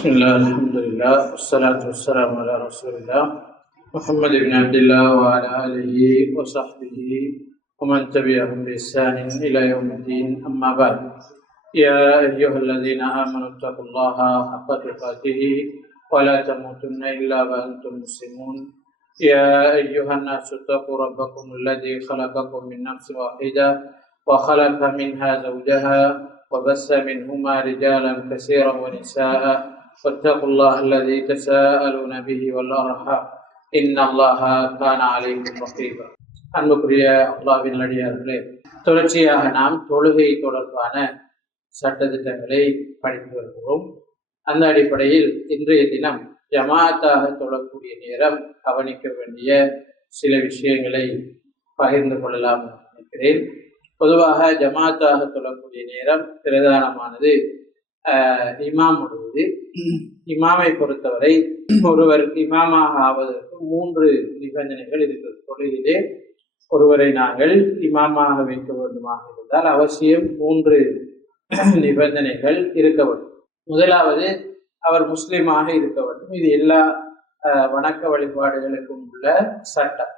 بسم الله الحمد لله والصلاة والسلام على رسول الله محمد بن عبد الله وعلى آله وصحبه ومن تبعهم بإحسان إلى يوم الدين أما بعد يا أيها الذين آمنوا اتقوا الله حق تقاته ولا تموتن إلا وأنتم مسلمون يا أيها الناس اتقوا ربكم الذي خلقكم من نفس واحدة وخلق منها زوجها وبث منهما رجالا كثيرا ونساء واتقوا الله الذي تساءلون به والأرحام إن الله كان عليكم رقيبا. அன்புக்குரிய அல்லாஹ்வின் நல்லடியார்களே, தொடர்ச்சியாக நாம் தொழுகை தொடர்பான சட்டத்திட்டங்களை படித்து வருகிறோம். அந்த அடிப்படையில் இன்றைய தினம் ஜமாத்தாக தொழக்கூடிய நேரம் கவனிக்க வேண்டிய சில விஷயங்களை பகிர்ந்து கொள்ளலாம் நினைக்கிறேன். பொதுவாக ஜமாத்தாக தொழக்கூடிய நேரம் பிரதானமானது இமாமுடையது. இமாமை பொறுத்தவரை ஒருவருக்கு இமாமாக ஆவதற்கு 3 நிபந்தனைகள் இருக்கிறது. தொழிலே ஒருவரை நாங்கள் இமாமாக வைக்க வேண்டுமாக இருந்தால் அவசியம் 3 நிபந்தனைகள் இருக்க வேண்டும். முதலாவது, அவர் முஸ்லிமாக இருக்க வேண்டும். இது எல்லா வணக்க வழிபாடுகளுக்கும் உள்ள சட்டம்.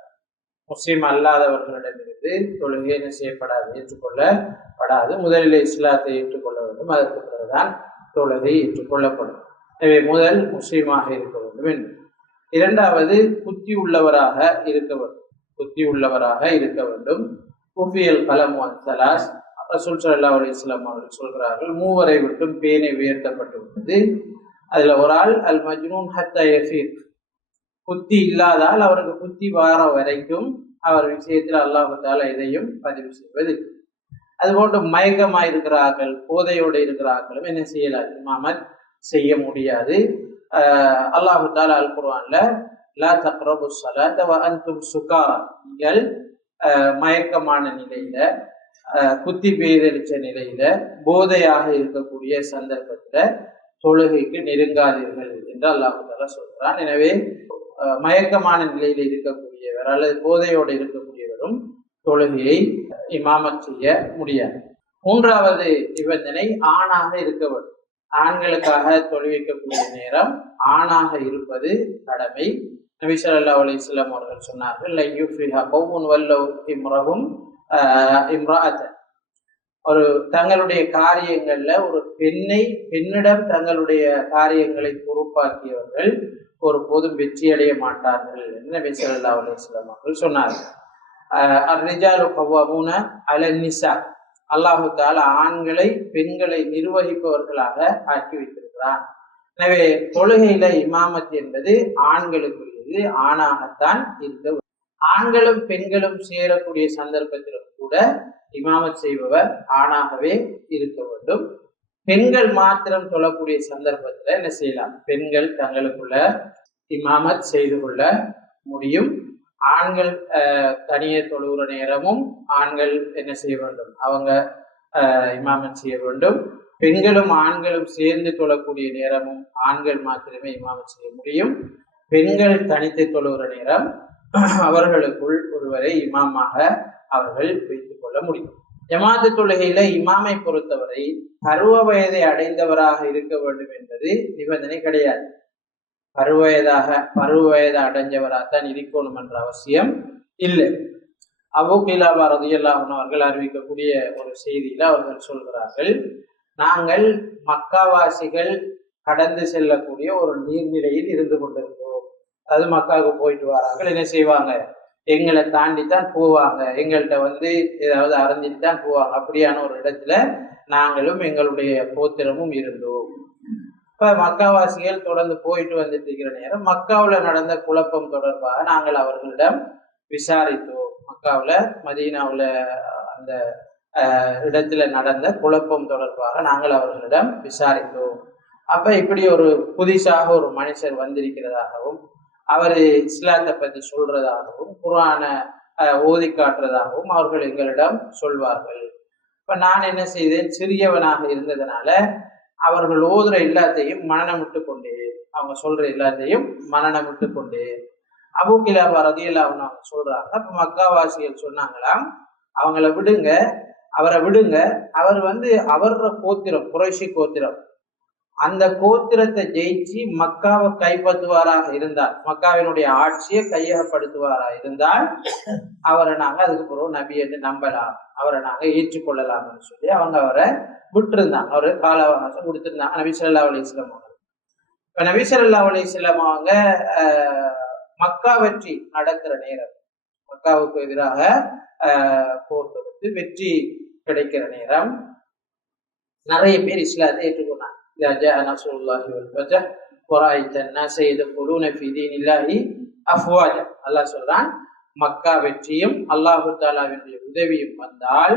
முஸ்லிம் அல்லாதவர்களிடமிருந்து தொழுகை என்ன செய்யப்படாது, ஏற்றுக்கொள்ளப்படாது. முதலில் இஸ்லாத்தை ஏற்றுக்கொள்ள வேண்டும், அதற்கு பிறகுதான் தொழுகை ஏற்றுக்கொள்ளப்படும். எனவே முதல் முஸ்லிமாக இருக்க வேண்டும் என்று. இரண்டாவது, புத்தி உள்ளவராக இருக்க வேண்டும். குஃபியல் கலம் சலாஸ் ரசூல் ஸல்லல்லாஹு அலைஹி வஸல்லம் அவர்கள் சொல்கிறார்கள், 3 வரை விட்டும் பேனை உயர்த்தப்பட்டுள்ளது. அதுல ஒரு ஆள் அல் மஜ்னூன் ஹத்தா யஃபீக், புத்தி இல்லாதால் அவருக்கு புத்தி வார வரைக்கும் அவர் விஷயத்தில் அல்லாஹ் தஆலா எதையும் பதிவு செய்வது. அதுபோன்று மயக்கமாக இருக்கிறார்கள், போதையோடு இருக்கிறார்களும் என்ன செய்யலாம், இமாமத் செய்ய முடியாது. அல்லாஹ் தஆலா அல் குர்ஆன்ல லா தக்ரபு ஸலாத வ அன்தும் சுகாரா, நீங்கள் மயக்கமான நிலையில, புத்தி பேதளிச்ச நிலையில, போதையாக இருக்கக்கூடிய சந்தர்ப்பத்துல தொழுகைக்கு நெருங்காதீர்கள் என்று அல்லாஹ் தஆலா சொல்கிறான். எனவே மயக்கமான நிலையில் இருக்கக்கூடியவர் அல்லது போதையோடு இருக்கக்கூடியவரும் தொழுகையை இமாமத் செய்ய முடியாது. 3வது நிபந்தனை, ஆணாக இருக்க வேண்டும். ஆண்களுக்காக தொழுவிக்கக்கூடிய நேரம் ஆணாக இருப்பது கடமை. நபி ஸல்லல்லாஹு அலைஹி வஸல்லம் அவர்கள் சொன்னார்கள், லை யுஃப்ரிஹா கௌமுன் வல்லவ் இம்ரஹும் இம்ராஅத்தன், ஒரு தங்களுடைய காரியங்கள்ல ஒரு பெண்ணிடம் தங்களுடைய காரியங்களை பொறுப்பாக்கியவர்கள் ஒரு போதும் வெற்றி அடைய மாட்டார்கள் என்று நபி ஸல்லல்லாஹு அலைஹி வஸல்லம் அவர்கள் சொன்னார்கள். அர்-ரிஜாலு கவ்வாமூன அலன் நிஸா, அல்லாஹ் தஆலா ஆண்களை பெண்களை நிர்வகிப்பவர்களாக ஆக்கி வைத்திருக்கிறான். எனவே தொழுகையில இமாமத் என்பது ஆண்களுக்குரியது, ஆணாகத்தான் இருக்க வேண்டும். ஆண்களும் பெண்களும் சேரக்கூடிய சந்தர்ப்பத்திலும் கூட இமாமத் செய்பவர் ஆணாகவே இருக்க வேண்டும். பெண்கள் மாத்திரம் தொழக்கூடிய சந்தர்ப்பத்துல என்ன செய்யலாம், பெண்கள் தங்களுக்குள்ள இமாமத் செய்து கொள்ள முடியும். ஆண்கள் தனியே தொழுகிற நேரமும் ஆண்கள் என்ன செய்ய வேண்டும், அவங்க இமாமத் செய்ய வேண்டும். பெண்களும் ஆண்களும் சேர்ந்து தொழக்கூடிய நேரமும் ஆண்கள் மாத்திரமே இமாமத் செய்ய முடியும். பெண்கள் தனித்து தொழுகிற நேரம் அவர்களுக்குள் ஒருவரை இமாமாக அவர்கள் வைத்துக் கொள்ள முடியும். ஜமாத்து தொழுகையில இமாமை பொறுத்தவரை பருவ வயதை அடைந்தவராக இருக்க வேண்டும் என்பது நிபந்தனை கிடையாது. பருவ வயதை அடைஞ்சவராகத்தான் இருக்கணும் என்ற அவசியம் இல்லை. அபூ கிலாபா ரலியல்லாஹு அன்ஹு அவர்கள் அறிவிக்கக்கூடிய ஒரு செய்தியில அவர்கள் சொல்கிறார்கள், நாங்கள் மக்காவாசிகள் கடந்து செல்லக்கூடிய ஒரு நீர்நிலையில் இருந்து கொண்டிருக்கிறோம். அது மக்காவுக்கு போயிட்டு வராங்க, என்ன செய்வாங்க, எங்களை தாண்டி தான் போவாங்க, எங்கள்கிட்ட ஏதாவது அறிஞ்சிட்டு தான் போவாங்க. அப்படியான ஒரு இடத்துல நாங்களும் எங்களுடைய போத்திரமும் இருந்தோம். இப்ப மக்காவாசிகள் தொடர்ந்து போயிட்டு வந்துட்டு இருக்கிற நேரம் மக்காவில் நடந்த குழப்பம் தொடர்பாக நாங்கள் அவர்களிடம் விசாரித்தோம். மக்காவில் மதீனாவில் அந்த இடத்துல நடந்த குழப்பம் தொடர்பாக நாங்கள் அவர்களிடம் விசாரித்தோம். அப்ப இப்படி ஒரு புதிசாக ஒரு மனுஷர் வந்திருக்கிறதாகவும் அவர் இஸ்லாத்தை பற்றி சொல்றதாகவும் குர்ஆனை ஓதி காட்டுறதாகவும் அவர்கள் எங்களிடம் சொல்வார்கள். இப்ப நான் என்ன செய்தேன், சிறியவனாக இருந்ததுனால அவர்கள் ஓதுற எல்லாத்தையும் மனனமிட்டு கொண்டேன், அவங்க சொல்ற எல்லாத்தையும் மனனமிட்டு கொண்டேன். அபூ கிலாபா ரலியல்லாஹு அன்ஹு அவங்க சொல்றாங்க, அப்ப மக்காவாசிகள் சொன்னாங்களாம், அவரை விடுங்க, அவர் அவரோட கோத்திரம் குறைஷி கோத்திரம், அந்த கோத்திரத்தை ஜெயிச்சு மக்காவை கைப்பற்றுவாராக இருந்தால், மக்காவினுடைய ஆட்சியை கையகப்படுத்துவாராக இருந்தால் அவரை நாங்க அதுக்கு பிறகு நபி என்று நம்பலாம், அவரை நாங்க ஏற்றுக்கொள்ளலாம்னு சொல்லி அவங்க அவரை விட்டுருந்தாங்க. அவரு கால அவகாசம் கொடுத்திருந்தாங்க நபி ஸல்லல்லாஹு அலைஹி வஸல்லம். இப்ப நபி ஸல்லல்லாஹு அலைஹி வஸல்லம் அவங்க மக்கா வெற்றி நடக்கிற நேரம், மக்காவுக்கு எதிராக போர் தொடுத்து வெற்றி கிடைக்கிற நேரம் நிறைய பேர் இஸ்லாத்தை ஏற்றுக்கொண்டாங்க. அல்லாஹ் சொல்றான், மக்கா வெற்றியும் அல்லாஹு தஆலாவினுடைய உதவியும் வந்தால்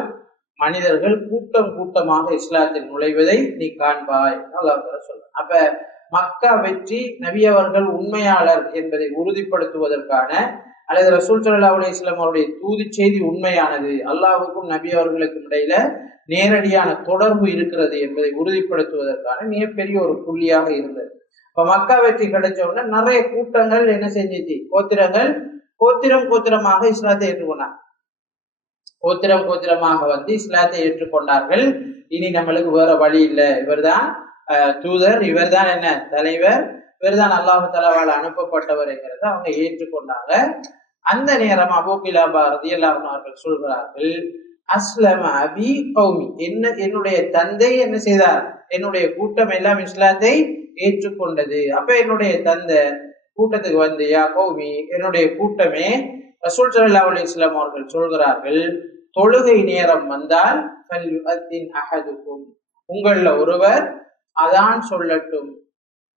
மனிதர்கள் கூட்டம் கூட்டமாக இஸ்லாத்தில் நுழைவதை நீ காண்பாய் அல்லாஹ் சொல்றான். அப்ப மக்கா வெற்றி நபி அவர்கள் உண்மையாளர் என்பதை உறுதிப்படுத்துவதற்கான, அல்லது ரசூல் ஸல்லல்லாஹு அலைஹி வஸல்லம் அவருடைய தூது செய்தி உண்மையானது, அல்லாஹ்வுக்கும் நபி அவர்களுக்கும் இடையில நேரடியான தொடர்பு இருக்கிறது என்பதை உறுதிப்படுத்துவதற்கான மிகப்பெரிய ஒரு புள்ளியாக இருந்தது. இப்ப மக்கா வெற்றி கிடைச்ச உடனே நிறைய கூட்டங்கள் என்ன செஞ்சிச்சு, கோத்திரம் கோத்திரமாக இஸ்லாத்தை ஏற்றுக்கொண்டாங்க. கோத்திரம் கோத்திரமாக வந்து இஸ்லாத்தை ஏற்றுக்கொண்டார்கள். இனி நம்மளுக்கு வேற வழி இல்லை, இவர்தான் தூதர், இவர்தான் என்ன தலைவர், இவர்தான் அல்லாஹு தஆலாவால் அனுப்பப்பட்டவர் என்கிறத அவங்க ஏற்றுக்கொண்டாங்க. அந்த நேரம் அபூ கிலாபா ரலியல்லாஹு அன்ஹு அவர்கள் சொல்கிறார்கள், அஸ்லம அபி கௌமி, என்னுடைய தந்தை என்ன செய்தார், என்னுடைய கூட்டம் எல்லாம் இஸ்லாத்தை ஏற்றுக்கொண்டது. அப்ப என்னுடைய தந்தை கூட்டத்துக்கு வந்து, யா கௌமி, என்னுடைய கூட்டமே, ரசூல் ஸல்லல்லாஹு அலைஹி வஸல்லம் அவர்கள் சொல்கிறார்கள், தொழுகை நேரம் வந்தால் ஃபல்யுஅத்தின் அஹதுக்கும், உங்கள ஒருவர் அதான் சொல்லட்டும்,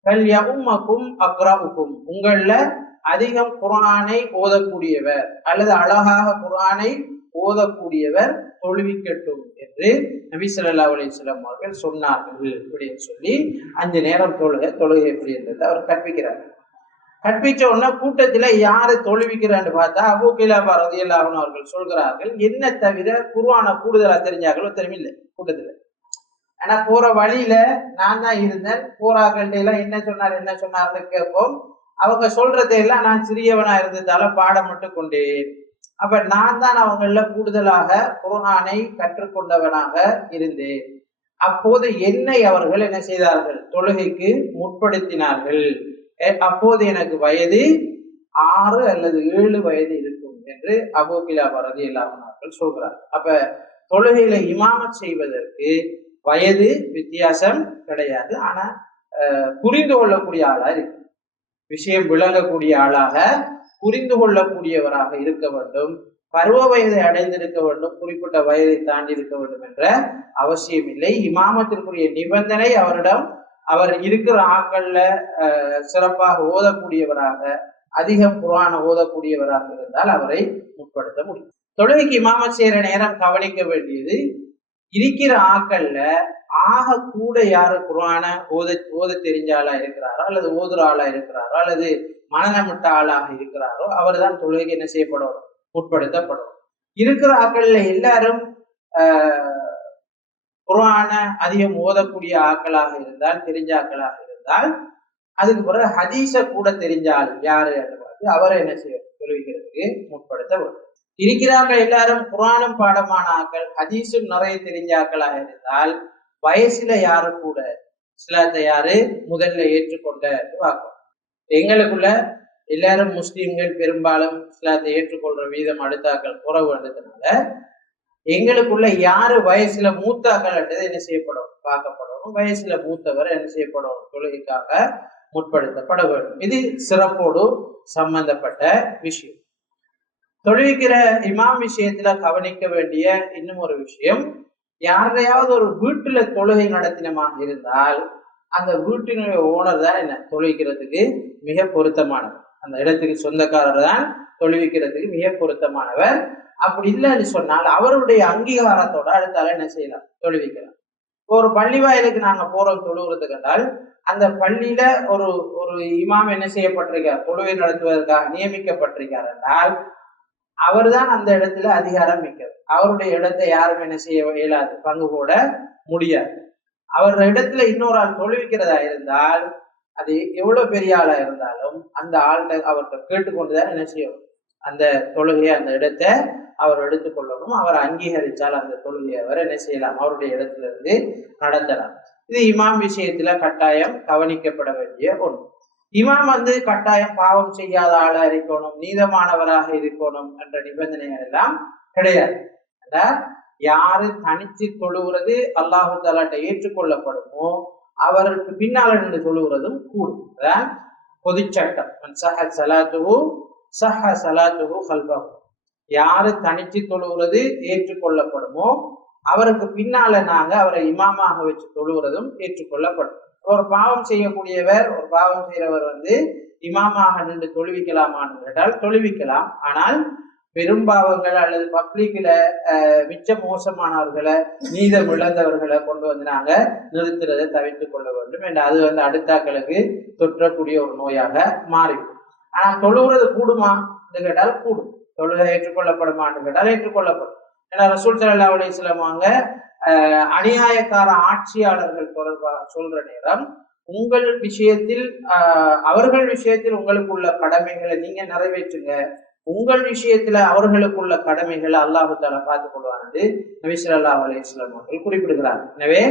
ஃபல்யஉம்மக்கும் அக்ரஉக்கும், உங்கள அதிகம் குர்ஆனை ஓதக்கூடியவர் அல்லது அழகாக குர்ஆனை ஓதக்கூடியவர் தொழுவிக்கட்டும் என்று நபி ஸல்லல்லாஹு அலைஹி வஸல்லம் அவர்கள் சொன்னார்கள். இப்படின்னு சொல்லி 5 நேரம் தொழுகை எப்படி என்றது அவர் கற்பிக்கிறார். கற்பிச்ச உடனே கூட்டத்துல யாரு தொழுவிக்கிறான்னு பார்த்தா அபூ கிலாபா ரலியல்லாஹு அன்ஹு அவர்கள் சொல்கிறார்கள், என்ன தவிர குர்ஆனை கூடுதலா தெரிஞ்சாங்களோ தெரியுமில்லை கூட்டத்துல. ஆனா போற வழியில நான் தான் இருந்தேன், போராக்கள்கிட்ட எல்லாம் என்ன சொன்னார்னு கேட்போம். அவங்க சொல்றதையெல்லாம் நான் சிறியவனா இருந்ததால பாடம் மட்டும் கொண்டேன். அப்ப நான் தான் அவங்கள கூடுதலாக குர்ஆனை கற்றுக்கொண்டவனாக இருந்தேன். அப்போது என்னை அவர்கள் என்ன செய்தார்கள், தொழுகைக்கு முற்படுத்தினார்கள். அப்போது எனக்கு வயது 6 அல்லது 7 வயது இருக்கும் என்று அபூ கிலாபா ரலியல்லாஹு அன்ஹு அவர்கள் சொல்கிறார். அப்ப தொழுகையில இமாமத் செய்வதற்கு வயது வித்தியாசம் கிடையாது. ஆனா புரிந்து கொள்ளக்கூடிய ஆளா இருக்கு, விஷயம் விளங்கக்கூடிய ஆளாக, புரிந்து கொள்ளக்கூடியவராக இருக்க வேண்டும். பருவ வயதை அடைந்திருக்க வேண்டும், குறிப்பிட்ட வயதை தாண்டி இருக்க வேண்டும் என்ற அவசியம் இல்லை. இமாமத்திற்குரிய நிபந்தனை அவரிடம் அவர் இருக்கிற ஆட்கள்ல சிறப்பாக ஓதக்கூடியவராக, அதிகம் குர்ஆனை ஓதக்கூடியவராக இருந்தால் அவரை முற்படுத்த முடியும். தொழுகைக்கு இமாமத் செய்யற நேரம் கவனிக்க வேண்டியது, இருக்கிற ஆட்கள்ல ஆக கூட யாரு குர்ஆனை ஓத தெரிஞ்ச ஆளா இருக்கிறாரோ அல்லது ஓதுற ஆளா இருக்கிறாரோ அல்லது மனநமிட்ட ஆளாக இருக்கிறாரோ அவர் தான் தொழுகைக்கு என்ன செய்யப்படும், முற்படுத்தப்படும். இருக்கிற ஆட்கள்ல எல்லாரும் குர்ஆனை அதிகம் ஓதக்கூடிய ஆட்களாக இருந்தால், தெரிஞ்ச ஆட்களாக இருந்தால், அதுக்கு பிறகு ஹதீஸ கூட தெரிஞ்சால் யாரு பார்த்து அவரை என்ன செய்யும், தொழுகிறதுக்கு முற்படுத்தப்படும். இருக்கிறார்கள் எல்லாரும் குர்ஆனும் பாடமான ஆக்கள், ஹதீஸும் நிறைய தெரிஞ்ச ஆக்களாக இருந்தால், வயசுல யாரு கூட இஸ்லாத்தை யாரு முதல்ல ஏற்றுக்கொண்ட பார்க்கும். எங்களுக்குள்ள எல்லாரும் முஸ்லீம்கள் பெரும்பாலும் இஸ்லாத்தை ஏற்றுக்கொள்ற வீதம் அடுத்தாக்கள் குறைவு என்றதுனால எங்களுக்குள்ள யாரு வயசுல மூத்தாக்கள் என்றது என்ன செய்யப்படும், பார்க்கப்படணும். வயசுல மூத்தவர் என்ன செய்யப்படும், தொழுகைக்காக முற்படுத்தப்பட வேண்டும். இது சிறப்போடு சம்பந்தப்பட்ட விஷயம். தொழுவிக்கிற இமாம் விஷயத்துல கவனிக்க வேண்டிய இன்னும் ஒரு விஷயம், யாரையாவது ஒரு வீட்டுல தொழுகை நடத்தினமாக இருந்தால் அந்த வீட்டினுடைய ஓனர் தான் என்ன தொழுவிக்கிறதுக்கு மிக பொருத்தமானவர், அந்த இடத்துக்கு சொந்தக்காரர் தான் தொழுவிக்கிறதுக்கு மிக பொருத்தமானவர். அப்படி இல்லைன்னு சொன்னால் அவருடைய அங்கீகாரத்தோட அடுத்தால என்ன செய்யலாம், தொழுவிக்கலாம். ஒரு பள்ளி வாயிலுக்கு நாங்க போறோம் தொழுகிறதுக்கு என்றால் அந்த பள்ளியில ஒரு இமாம் என்ன செய்யப்பட்டிருக்கார், தொழுகை நடத்துவதற்காக நியமிக்கப்பட்டிருக்கார் என்றால் அவர் தான் அந்த இடத்துல அதிகாரம் மிக்கவர். அவருடைய இடத்தை யாரும் என்ன செய்ய இயலாது, பங்கு போட முடியாது. அவர் இடத்துல இன்னொரு ஆள் தொழுவிக்கிறதா இருந்தால் அது எவ்வளவு பெரிய ஆளா இருந்தாலும் அந்த ஆள்கிட்ட அவர்கிட்ட கேட்டுக்கொண்டுதான் என்ன செய்யணும், அந்த தொழுகையை அந்த இடத்தை அவர் எடுத்துக்கொள்ளணும். அவர் அங்கீகரித்தால் அந்த தொழுகையை அவர் என்ன செய்யலாம், அவருடைய இடத்துல இருந்து நடத்தலாம். இது இமாம் விஷயத்துல கட்டாயம் கவனிக்கப்பட வேண்டிய ஒன்று. இமாம் கட்டாயம் பாவம் செய்யாத ஆளா இருக்கணும், நீதமானவராக இருக்கணும் என்ற நிபந்தனைகள் எல்லாம் கிடையாது. யாரு தனிச்சு தொழுகிறது அல்லாஹு தாலாட்ட ஏற்றுக்கொள்ளப்படுமோ அவருக்கு பின்னால நின்று தொழுகிறதும் கூடும். அதான் பொதுச்சட்டம். யாரு தனிச்சு தொழுகிறது ஏற்றுக்கொள்ளப்படுமோ அவருக்கு பின்னால நாங்க அவரை இமாமாக வச்சு தொழுகிறதும் ஏற்றுக்கொள்ளப்படும். ஒரு பாவம் செய்யக்கூடியவர், ஒரு பாவம் செய்யறவர் இமாமாக நின்று தொழுவிக்கலாமான்னு கேட்டால் தொழுவிக்கலாம். ஆனால் பெரும்பாவங்கள் அல்லது பப்ளிக்ல மிச்ச மோசமானவர்களை, நீதம் இழந்தவர்களை கொண்டு நாங்க நிறுத்துறதை தவிர்த்து கொள்ள வேண்டும். என்று அது அடுத்தாக்களுக்கு தொற்றக்கூடிய ஒரு நோயாக மாறிடும். ஆனா தொழுகிறது கூடுமா என்று கேட்டால் கூடும். தொழுகை ஏற்றுக்கொள்ளப்படுமான்னு கேட்டால் ஏற்றுக்கொள்ளப்படும். ஏன்னா ரசூல் ஸல்லல்லாஹு அலைஹி வஸல்லம் அநியாயக்கார ஆட்சியாளர்கள் தொடர்பாக சொல்ற நேரம், உங்கள் விஷயத்தில் அவர்கள் விஷயத்தில் உங்களுக்கு உள்ள கடமைகளை நீங்க நிறைவேற்றுங்க, உங்கள் விஷயத்துல அவர்களுக்குள்ள கடமைகளை அல்லாஹு தஆலா பார்த்துக் கொள்வான்னு நபி ஸல்லல்லாஹு அலைஹி வஸல்லம் அவர்கள் குறிப்பிடுகிறார். எனவே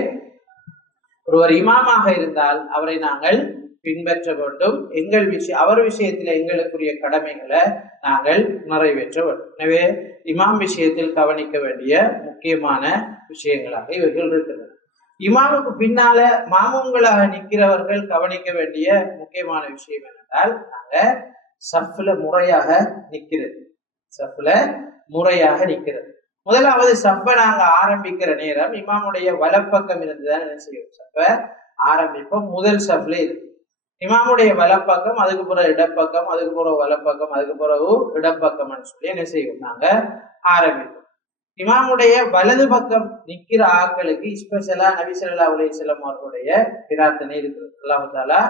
ஒருவர் இமாமாக இருந்தால் அவரை நாங்கள் பின்பற்ற வேண்டும். அவர் விஷயத்துல எங்களுக்குரிய கடமைகளை நாங்கள் நிறைவேற்ற வேண்டும். எனவே இமாம் விஷயத்தில் கவனிக்க வேண்டிய முக்கியமான விஷயங்களாக இவர்கள் இருக்கிறது. இமாமுக்கு பின்னால மாமூம்களாக நிற்கிறவர்கள் கவனிக்க வேண்டிய முக்கியமான விஷயம் என்னென்றால், நாங்க சஃப்ல முறையாக நிற்கிறது. சஃப்ல முறையாக நிற்கிறது. முதலாவது சஃபை நாங்க ஆரம்பிக்கிற நேரம் இமாமுடைய வலப்பக்கம் இருந்துதான் என்ன செய்யும், சஃபை ஆரம்பிப்போம். முதல் சஃப்ல இருக்கு இமாமுடைய வலப்பக்கம், அதுக்கு பிறகு இடப்பக்கம், அதுக்கு பிறகு வலப்பக்கம், அதுக்கு பிறகு இடப்பக்கம்னு சொல்லி என்ன செய்வோம், நாங்க ஆரம்பிப்போம். இமாமுடைய வலது பக்கம் நிக்கிற ஆட்களுக்கு ஸ்பெஷலா நபி ஸல்லல்லாஹு அலைஹி வஸல்லம் அவர்களுடைய பிரார்த்தனை இருக்கிறது. அல்லாஹ் தஆலா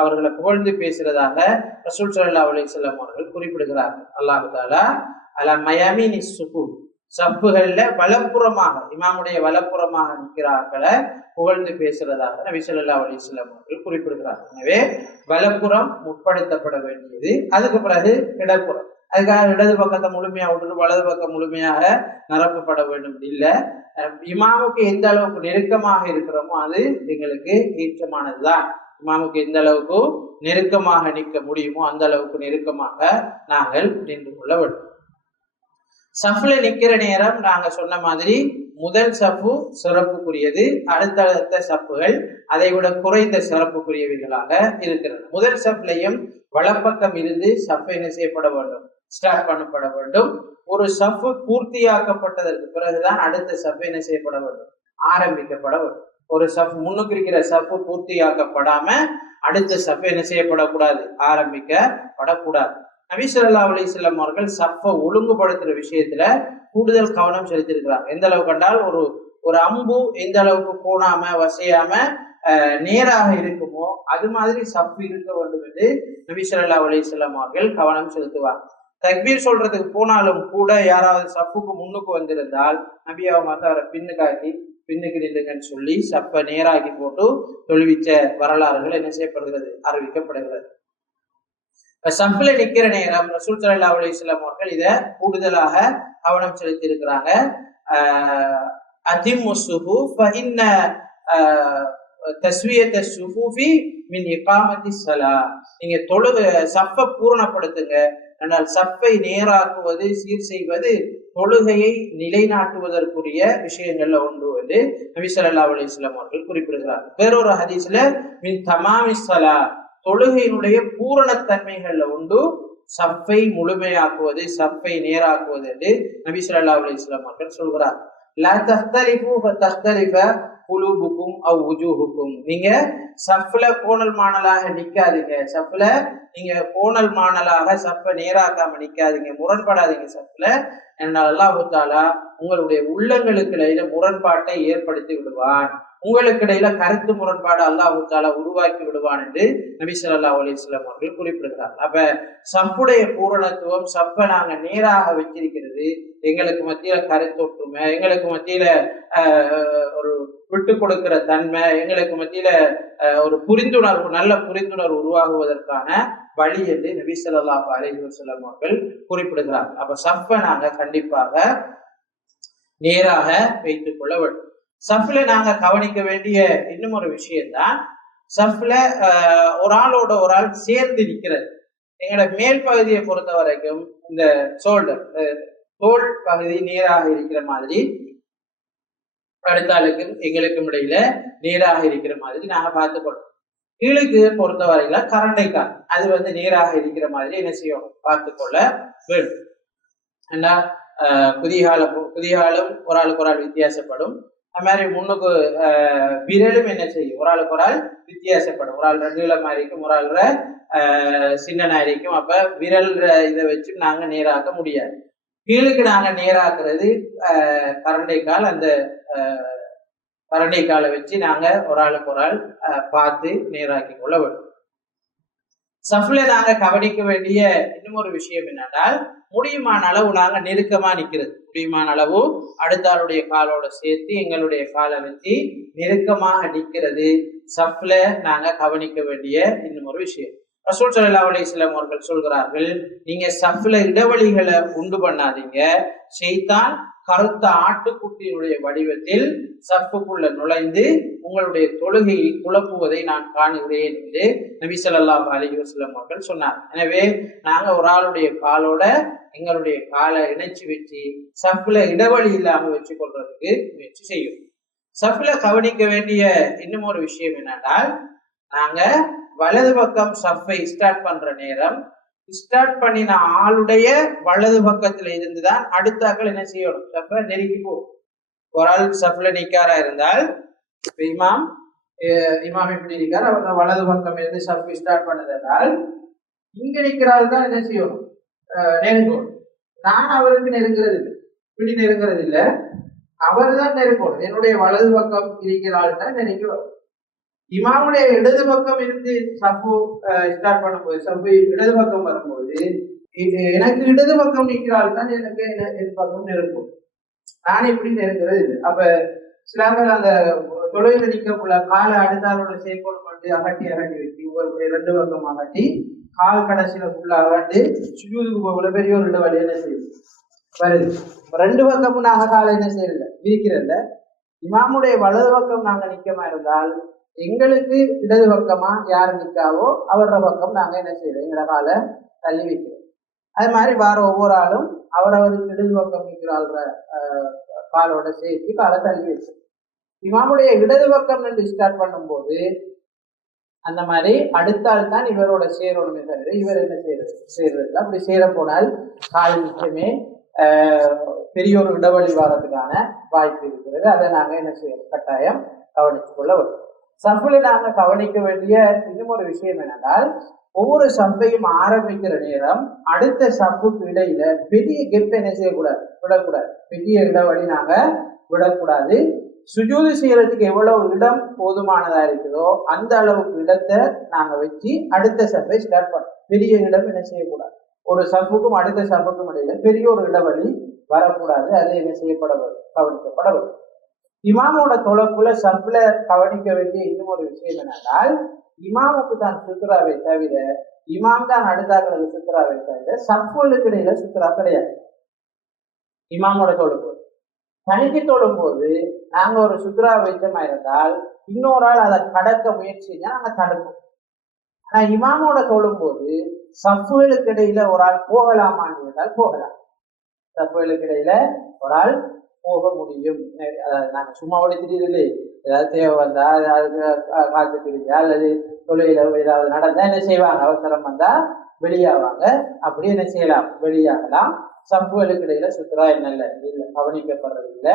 அவர்களை புகழ்ந்து பேசுறதாக ரசூல் ஸல்லல்லாஹு அலைஹி வஸல்லம் அவர்கள் குறிப்பிடுகிறார்கள். அல்லாஹ் தஆலா அலா மயாமினி ஸுஃபூஃப், சப்புகள்ல வலப்புறமாக இமாமுடைய வலப்புறமாக நிற்கிற ஆட்களை புகழ்ந்து பேசுறதாக நபி ஸல்லல்லாஹு அலைஹி வஸல்லம் அவர்கள் குறிப்பிடுகிறார்கள். எனவே வலப்புறம் முற்படுத்தப்பட வேண்டியது. அதுக்கு பிறகு இடப்புறம். அதுக்காக இடது பக்கத்தை முழுமையாக விட்டுட்டு வலது பக்கம் முழுமையாக நிரப்பப்பட வேண்டும் இல்லை. இமாமுக்கு எந்த அளவுக்கு நெருக்கமாக இருக்கிறோமோ அது எங்களுக்கு ஏற்றமானதுதான். இமாமுக்கு எந்த அளவுக்கு நெருக்கமாக நிற்க முடியுமோ அந்த அளவுக்கு நெருக்கமாக நாங்கள் நின்று கொள்ள வேண்டும். சஃப்ல நிக்கிற நேரம் நாங்க சொன்ன மாதிரி முதல் சஃப்பு சிறப்புக்குரியது, அடுத்தடுத்த சப்புகள் அதை விட குறைந்த சிறப்புக்குரியவைகளாக இருக்கிறது. முதல் சஃப்லையும் வலப்பக்கம் இருந்து சஃப் என்ன செய்யப்பட வேண்டும், ஸ்டார்ட் பண்ணப்பட வேண்டும். ஒரு சஃப் பூர்த்தியாக்கப்பட்டதற்கு பிறகுதான் அடுத்த சஃப் என்ன செய்யப்பட வேண்டும், ஆரம்பிக்கப்பட வேண்டும். ஒரு சஃப் முன்னுக்கு இருக்கிற சஃப் பூர்த்தியாக்கப்படாம அடுத்த சஃப் என்ன செய்யப்படக்கூடாது, ஆரம்பிக்கப்படக்கூடாது. நபி ஸல்லல்லாஹு அலைஹி வஸல்லம் அவர்கள் சஃப்பை ஒழுங்குபடுத்துற விஷயத்துல கூடுதல் கவனம் செலுத்தியிருக்கிறாங்க. எந்த அளவுக்கு கண்டால் ஒரு அம்பு எந்த அளவுக்கு கோணாம வசையாம நேராக இருக்குமோ அது மாதிரி சஃப் இருக்க வேண்டும் என்று நபி ஸல்லல்லாஹு அலைஹி வஸல்லம் அவர்கள் கவனம் செலுத்துவாங்க. தக்பீர் சொல்றதுக்கு போனாலும் கூட யாராவது சஃப்புக்கு முன்னுக்கு வந்திருந்தால் நபி அவங்க அவரை பின்னுக்கு நில்லுங்கன்னு சொல்லி சப்பை நேராக்கி போட்டு தொழுவிச்ச வரலாறுகள் என்ன செய்யப்படுகிறது, அறிவிக்கப்படுகிறது. சஃப்ல நிக்கிற நேரம் ரசூல் ஸல்லல்லாஹு அலைஹி வஸல்லம் அவர்கள் இதை கூடுதலாக கவனம் செலுத்தி இருக்கிறாங்க. அதிம்மு ஸுஃபூஃப் ஃபஇன்ன தஸ்வியத ஸுஃபூஃபி மின் இகாமத்தி ஸலாத், நீங்க சஃப்பை பூரணப்படுத்துங்க. ஆனால் சஃப்பை நேராக்குவது, சீர் செய்வது தொழுகையை நிலைநாட்டுவதற்குரிய விஷயங்கள்ல உண்டு என்று நபி ஸல்லல்லாஹு அலைஹி வஸல்லம் அவர்கள் குறிப்பிடுகிறார். வேறொரு ஹதீஸ்ல மின் தமாமி ஸலாத், தொழுகையினுடைய பூரணத்தன்மைகள்ல உண்டு சஃப்பை முழுமையாக்குவது, சஃப்பை நேராக்குவது என்று நபி ஸல்லல்லாஹு அலைஹி வஸல்லம் அவர்கள் சொல்கிறார். லா தஹ்தலிஃபு ஃபதஹ்தலிஃப குலூபுக்கும் அவ் வுஜூஹுக்கும், நீங்க சஃப்ல கோணல் மாணலாக நிக்காதீங்க, சஃப்ல நீங்க கோணல் மாணலாக சஃப்பை நேராக்காம நிக்காதீங்க, முரண்படாதீங்க சஃப்ல. என்னால் அல்லாஹ் தஆலா உங்களுடைய உள்ளங்களுக்கு இடையில முரண்பாட்டை ஏற்படுத்தி விடுவான், உங்களுக்கு இடையில கருத்து முரண்பாடு அல்லாஹ் தஆலா உருவாக்கி விடுவான் என்று நபி ஸல்லல்லாஹு அலைஹி வஸல்லம் அவர்கள் குறிப்பிடுகிறார். அப்ப சஃப்புடைய பூரணத்துவம், சஃப்பை நாங்க நேராக வச்சிருக்கிறது எங்களுக்கு மத்தியில கருத்தொற்றுமை, எங்களுக்கு மத்தியில ஒரு விட்டு கொடுக்கிற தன்மை, எங்களுக்கு மத்தியில ஒரு புரிந்துணர்வு, நல்ல புரிந்துணர்வு உருவாகுவதற்கான வழி என்று நபி ஸல்லல்லாஹு அலைஹி வஸல்லம் அவர்கள் குறிப்பிடுகிறார். அப்ப சஃப்பை நாங்க கண்டிப்பாக நேராக வைத்துக் கொள்ள வேண்டும். சஃப்ல நாங்க கவனிக்க வேண்டிய இன்னும் ஒரு விஷயம்தான், சஃப்ல ஒரு ஆளோட ஒரு ஆள் சேர்ந்து நிற்கிறது. எங்களோட மேல் பகுதியை பொறுத்த வரைக்கும் இந்த ஷோல்டர், தோல் பகுதி நேராக இருக்கிற மாதிரி, அடுத்தாளுக்கும் எங்களுக்கும் இடையில நேராக இருக்கிற மாதிரி நாங்க பார்த்துக்கொள்ளோம். கீழுக்கு பொறுத்த வரையில கரண்டைக்கால் அது நேராக இருக்கிற மாதிரி என்ன செய்யணும், பார்த்துக்கொள்ள வேண்டும். ஏன்னா குதிகாலும் ஒரு ஆளுக்கு ஒரு ஆள் வித்தியாசப்படும். அது மாதிரி முன்னுக்கு விரலும் என்ன செய்யும், ஒரு ஆளுக்கு ஒரு ஆள் வித்தியாசப்படும். ஒரு ஆள் நீளமா இருக்கும், ஒரு ஆள் சின்னனா இருக்கும். அப்ப விரல் இதை வச்சு நாங்க நேராக்க முடியாது. கீழுக்கு நாங்க நேராக்குறது கரண்டைக்கால், அந்த கரண்டைக்காலை வச்சு நாங்க ஒரு ஆளுக்கு ஒரு ஆள் பார்த்து நேராக்கி கொள்ள வேண்டும். சஃப்ல நாங்க கவனிக்க வேண்டிய இன்னும் ஒரு விஷயம் என்னென்றால், முடியுமான அளவு நாங்க நெருக்கமா நிக்கிறது. முடியுமான அளவு அடுத்த ஆளுடைய காலோட சேர்த்து எங்களுடைய காலை வச்சு நெருக்கமாக நிற்கிறது சஃப்ல நாங்க கவனிக்க வேண்டிய இன்னும் ஒரு விஷயம். ரசூல் ஸல்லல்லாஹு அலைஹி வஸல்லம் அவர்கள் சொல்கிறார்கள், நீங்க சஃப்ல இடைவெளிகளை உண்டு பண்ணாதீங்க, ஷைத்தான் கருத்த ஆட்டுக்குட்டியினுடைய வடிவத்தில் சஃப்புக்குள்ள நுழைந்து உங்களுடைய தொழுகையை குழப்புவதை நான் காணுகிறேன் என்று நபி ஸல்லல்லாஹு அலைஹி வஸல்லம் அவர்கள் சொன்னார். எனவே நாங்க ஒரு ஆளுடைய காலோட எங்களுடைய காலை இணைச்சு வச்சு சஃப்ல இடைவெளி இல்லாம வச்சு கொள்றதுக்கு முயற்சி செய்யும். சஃப்ல கவனிக்க வேண்டிய இன்னும் ஒரு விஷயம் என்னென்றால், நாங்க வலது பக்கம் சஃப்பை ஸ்டார்ட் பண்ற நேரம், ஸ்டார்ட் பண்ணின ஆளுடைய வலது பக்கத்துல இருந்துதான் அடுத்தாக்கள் என்ன செய்யணும், சஃப்பை நெருக்கி போகும். ஒரு ஆள் சஃப்ல நிக்காரா இருந்தால், இமாம் இப்படி இருக்கார், அவர் வலது பக்கம் இருந்து சஃப் ஸ்டார்ட் பண்ணதால் இங்க நிற்கிறாள் தான் என்ன செய்யணும், நெருங்கணும். நான் அவருக்கு நெருங்கிறது இல்லை, இப்படி நெருங்கிறது இல்லை, அவர் தான் நெருங்கணும். என்னுடைய வலது பக்கம் இருக்கிறாள் தான் நெருங்கி வரும். இமாமுடைய இடது பக்கம் இருந்து சஃபு ஸ்டார்ட் பண்ணும்போது, சஃபு இடது பக்கம் வரும்போது எனக்கு இடது பக்கம் நிற்கிறாள் தான் எனக்கு என் பக்கம் நெருங்கும். நான் இப்படி நெருங்கிறது இல்லை. அப்ப சிலாக்கள் அந்த தொழில நிற்கக்குள்ள காலை அடுத்தாளோட சேர்க்கணும் பண்ணி அகட்டி வச்சு ஒவ்வொரு ரெண்டு பக்கம் அகட்டி கால் கடைசியில ஃபுல்லா அகட்டு சுஜூதுக்கு போகல பெரிய ஒரு இடவழி என்ன செய்யுது வருது. ரெண்டு பக்கமும் நாங்க காலை என்ன செய்யறதில்ல, விரிக்கிறதில்ல. இமாமுடைய வலது பக்கம் நாங்க நிற்கமா இருந்தால் எங்களுக்கு இடது பக்கமா யார் நிற்காவோ அவரோட பக்கம் நாங்க என்ன செய்யறோம், எங்களோட காலை தள்ளி வைக்கிறோம். அது மாதிரி வார ஒவ்வொரு ஆளும் அவரவருக்கு இடது பக்கம் நிற்கிறாள்ற காலோட சேர்த்து காலை தள்ளி வச்சோம். இமாமுடைய இடது பக்கம் நின்று ஸ்டார்ட் பண்ணும்போது அந்த மாதிரி அடுத்தால் தான் இவரோட சேரணுமே தவிர இவர் என்ன சேர்றது. அப்படி சேர போனால் கால் நிச்சயமே பெரிய ஒரு இடவழி வாரத்துக்கான வாய்ப்பு இருக்கிறது. அதை நாங்க என்ன செய்யணும், கட்டாயம் கவனித்துக் கொள்ள வரும். சஃப்ல நாங்க கவனிக்க வேண்டிய இன்னும் ஒரு விஷயம் என்னென்றால், ஒவ்வொரு சஃப்பையும் ஆரம்பிக்கிற நேரம் அடுத்த சஃப்புக்கு இடையில பெரிய கெப் என்ன செய்யக்கூடாது, விடக்கூடாது. பெரிய இடவழி நாங்க விடக்கூடாது. சுஜூது செய்யறதுக்கு எவ்வளவு இடம் போதுமானதா இருக்குதோ அந்த அளவுக்கு இடத்தை நாங்க வச்சு அடுத்த சஃப்பை ஸ்டார்ட் பண்ணோம். பெரிய இடம் என்ன செய்யக்கூடாது, ஒரு சஃப்புக்கும் அடுத்த சஃப்புக்கும் இடையில பெரிய ஒரு இடவழி வரக்கூடாது. அது என்ன செய்யப்பட வரும், கவனிக்கப்பட வரும். இமாமோட தொலைக்குள்ள சஃப்ல கவனிக்க வேண்டிய இன்னும் ஒரு விஷயம் என்னென்னால், இமாமுக்கு தான் சுத்ராவை தவிர, இமாம் தான் அடுத்தாக்களுக்கு சுத்ராவை தவிர சஃப்புகளுக்கு இடையில சுத்ரா கிடையாது. இமாமோட தொழும்போது தனிக்கு தொழும் போது நாங்க ஒரு சுத்ரா வைத்தமா இருந்தால் இன்னொரு ஆள் அதை கடக்க முயற்சி நாங்க தடுப்போம். ஆனா இமாமோட தொழும் போது சஃப்புகளுக்கு இடையில ஒரு ஆள் போகலாமான்னு இருந்தால் போகலாம். சஃப்புகளுக்கு இடையில ஒரு ஆள் போக முடியும். நாங்க சும்மா ஓடி திடீர்னு ஏதாவது தேவை வந்தா அதுக்கு காத்து திரிஞ்சா அல்லது தொழில ஏதாவது நடந்தா என்ன செய்வாங்க, அவசரம் வந்தா வெளியாவாங்க. அப்படி என்ன செய்யலாம், வெளியாகலாம். சஃப்புகளுக்கு இடையில சுத்ரா என்னல்ல இல்லை, கவனிக்கப்படுறது இல்லை.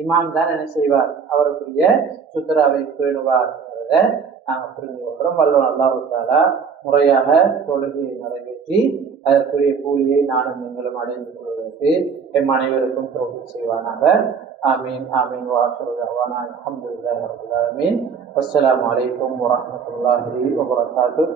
இமாம் தான் என்ன செய்வார், அவருக்குரிய சுத்ராவை பேணுவார் என்பதை நாங்கள் புரிந்து கொள்கிறோம். வல்லவன் அல்லாஹ் தஆலா முறையாக தொழுகையை நிறைவேற்றி அதற்குரிய கூலியை நானும் நீங்களும் அடைந்து கொள்வதற்கு எம் அனைவருக்கும் தௌஃபீக் செய்வானாக. ஆமீன் ஆமீன். வாஹிரு தஅவானா அல்ஹம்துலில்லாஹி ரப்பில் ஆலமீன். அஸ்ஸலாமு அலைக்கும் வரஹ்மத்துல்லாஹி வபரகாத்துஹு.